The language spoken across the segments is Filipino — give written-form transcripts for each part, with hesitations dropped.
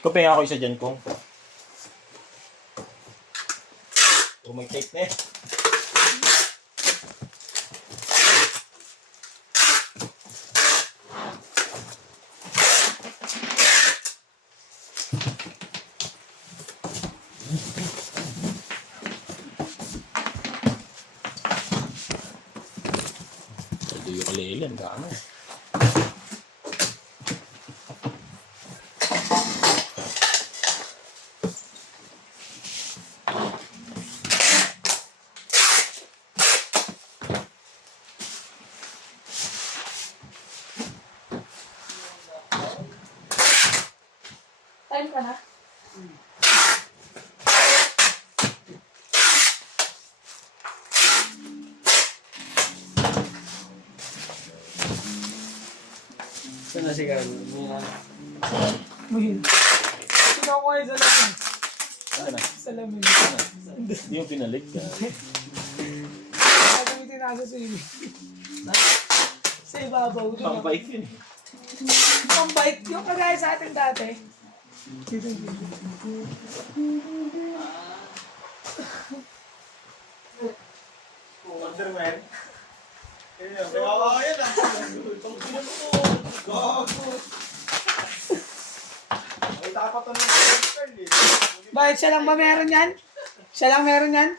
Kopya nga ako isa dyan kung. Oh, may tape na eh. Ito yung kalili, ang gaano. Time ka na? Saan na si Carlo? Uy. Kinukuha yung salamin. Ano na? Salamin. Hindi mo pinalik ka. Gagamitin na sa swimming. Sa ibabaw. Pang-bike yun eh. Pang-bike. Yung kagaya sa atin dati. Wonderman. Kaya ako yan ah. Itong sino mo ko. Gago. Ay, tapat to ng girl eh. Bakit siya lang ba meron yan? Siya lang meron yan?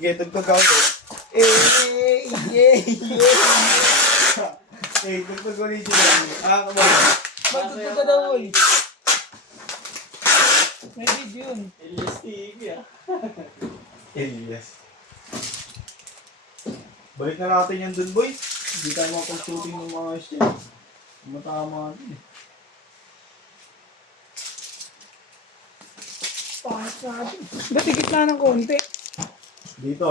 Sige, tugtog ako eh. Tugtog ulit yun. Come on. Magtutog ka daw uy. May video yun. Elias TV ah. Elias. Balik na natin yan dun, boy. Hindi tayo makapag-shooting ng mga isya. Matama natin eh. Pangit natin. Ba't higit na ng konti? Dito,